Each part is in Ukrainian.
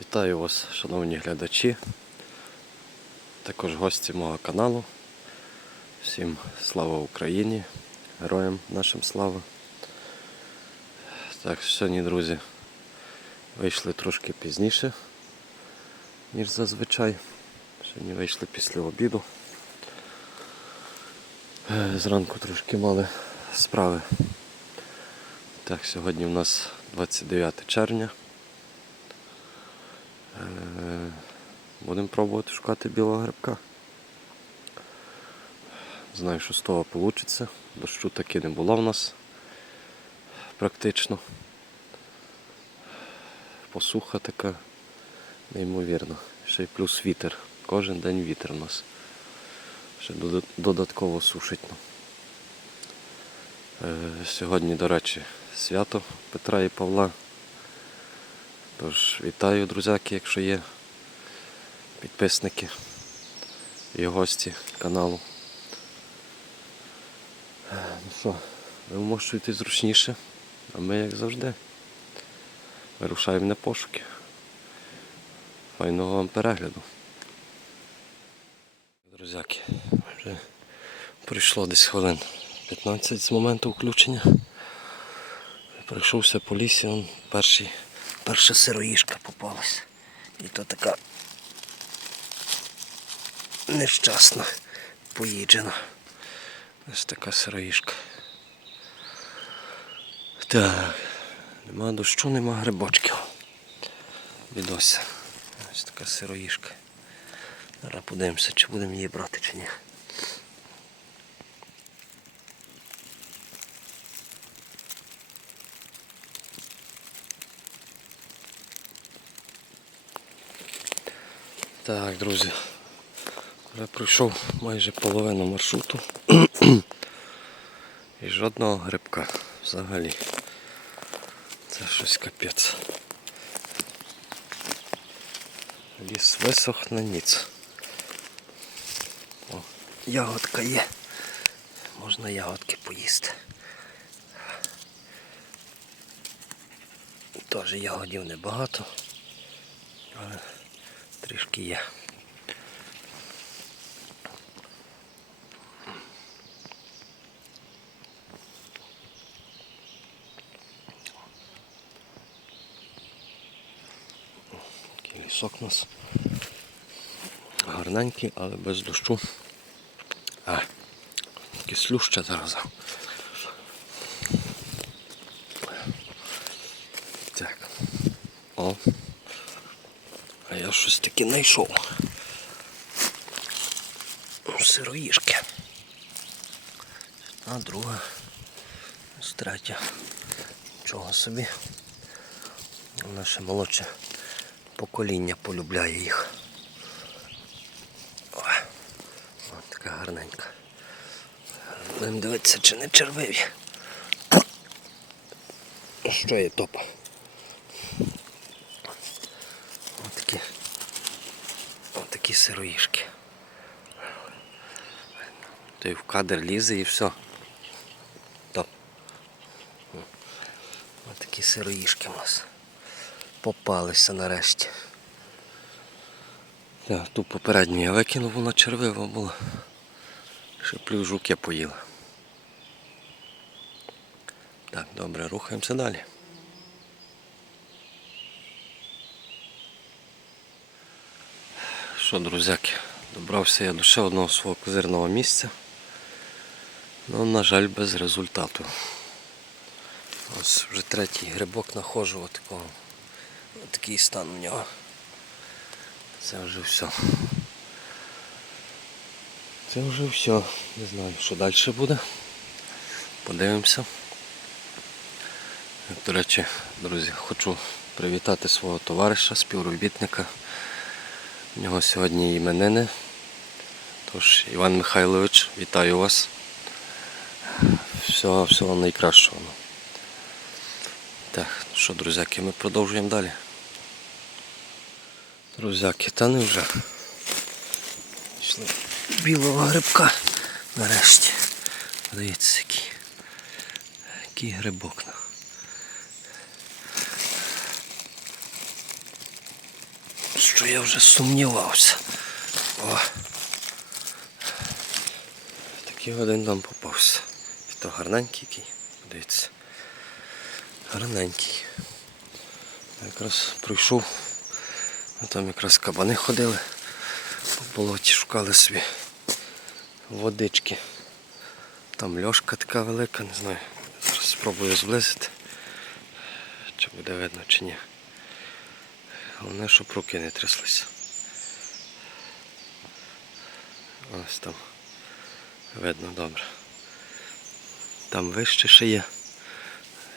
Вітаю вас, шановні глядачі, також гості мого каналу. Всім слава Україні, героям нашим слава. Так, сьогодні, друзі, вийшли трошки пізніше, ніж зазвичай. Сьогодні вийшли після обіду. Е, Зранку трошки мали справи. Так, сьогодні у нас 29 червня. Е, Будемо пробувати шукати білого грибка. Знаю, що з того вийде. Дощу таки не було в нас практично. Посуха така неймовірна. Ще й плюс вітер. Кожен день вітер у нас. Ще додатково сушить. Е, Сьогодні, до речі, свято Петра і Павла. Тож вітаю, друзяки, якщо є підписники і гості каналу. Е, Ну що, ви вмощуєте зручніше, а ми, як завжди, вирушаємо на пошуки. Файного вам перегляду. Друзяки, вже пройшло десь хвилин 15 з моменту включення. Пройшовся по лісі, он перший, перша сироїшка попалась. І то така нещасна, поїджена. Ось така сироїшка. Так, нема дощу, нема грибочків. Відося. Ось така сироїшка. Зараз подивимося, чи будемо її брати, чи ні. Так, друзі, вже пройшов майже половину маршруту і жодного грибка взагалі. Це щось капець. Ліс висох на ніц. О, ягодка є. Можна ягодки поїсти. Теж ягодів небагато, але трішки є. Такий лісок у нас гарненький, але без дощу. А, кислюща зараза. Так. О. А щось таки знайшов. Сироїшки. А друга. Ось третя. Чого собі. Наше молодше покоління полюбляє їх. О, така гарненька. Будемо дивитися, чи не червиві. Що є топ? Сироїшки. Той в кадр лізе і все. Топ. Отакі сироїшки у нас. Попалися нарешті. Так, ту попередню я викинув, вона червива була. Ще плюс жуки поїла. Так, добре, рухаємося далі. Що, друзяки, добрався я до ще одного свого козирного місця. Ну, на жаль, без результату. Ось вже третій грибок находжу отакого. Отакий стан у нього. Це вже все. Це вже все. Не знаю, що далі буде. Подивимося. До речі, друзі, хочу привітати свого товариша, співробітника. У нього сьогодні іменини. Тож, Іван Михайлович, вітаю вас. Всього, всього найкращого. Так, що, друзяки, ми продовжуємо далі. Друзяки, та не вже. Пішли білого грибка нарешті. Дивіться, який, який грибок. Що я вже сумнівався. О. Такий один нам попався. І то гарненький який. Дивіться. Гарненький. Якраз пройшов. А там якраз кабани ходили. По болоті шукали собі водички. Там льошка така велика, не знаю. Зараз спробую зблизити. Чи буде видно, чи ні. Головне, щоб руки не тряслися. Ось там. Видно добре. Там вище ще є.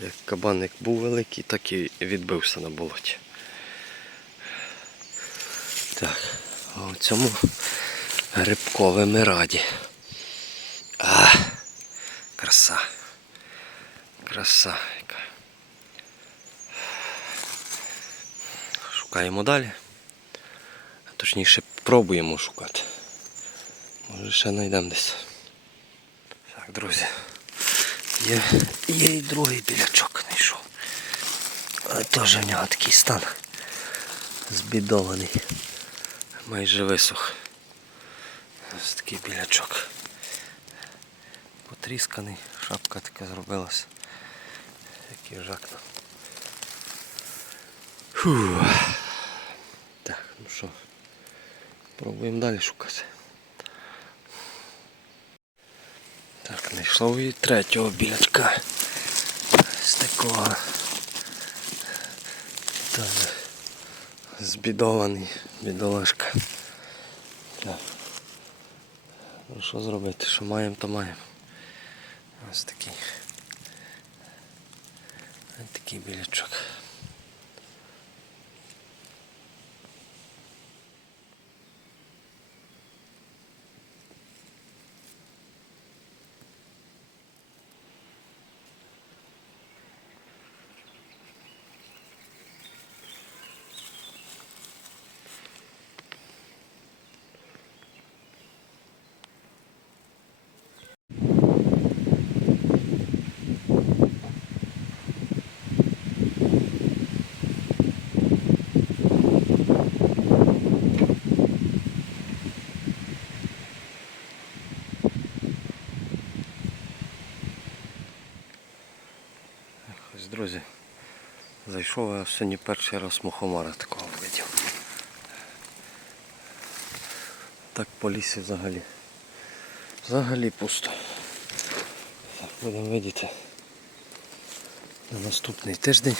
Як кабаник був великий, так і відбився на болоті. Так, а у цьому ми раді. А, краса. Краса Шукаємо далі. Точніше, пробуємо шукати. Може ще знайдемо десь. Так, друзі. Є, є і другий білячок знайшов. Але теж в нього такий стан. Збідований. Майже висох. Ось такий білячок. Потрісканий, шапка така зробилася. Який жакна. Фу. Що, пробуємо далі шукати. Так, знайшов і третього білячка. З такого. Та, збідований бідолашка. Ну що зробити? Що маємо, то маємо. Ось такий. Ось такий білячок. Ось, друзі, зайшов я сьогодні перший раз мухомора такого видів. Так по лісі взагалі. Взагалі пусто. Так, будемо видіти на наступний тиждень.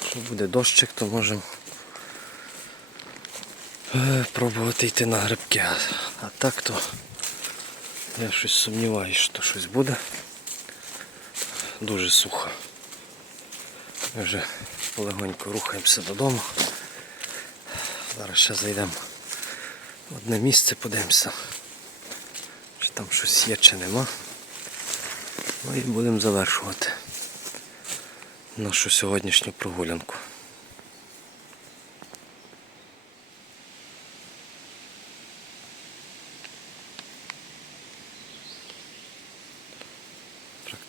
Якщо буде дощик, то можемо е, пробувати йти на грибки. А так то я щось сумніваюся, що щось буде дуже сухо. Ми вже полегонько рухаємося додому. Зараз ще зайдемо в одне місце, подивимося, чи там щось є, чи нема. Ну і будемо завершувати нашу сьогоднішню прогулянку.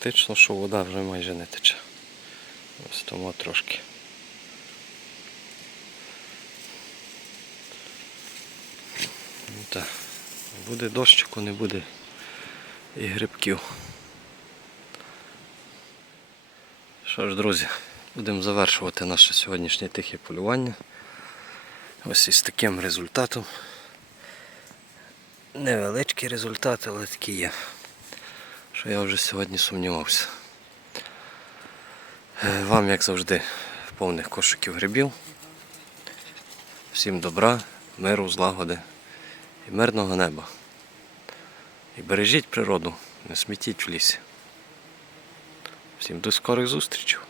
Практично, що вода вже майже не тече. Ось тому трошки. Ну, так. Буде дощику, не буде і грибків. Що ж, друзі, будемо завершувати наше сьогоднішнє тихе полювання. Ось із таким результатом. Невеличкий результат, але такий є що я вже сьогодні сумнівався. Е, Вам, як завжди, повних кошиків грибів. Всім добра, миру, злагоди і мирного неба. І бережіть природу, не смітіть в лісі. Всім до скорих зустрічей!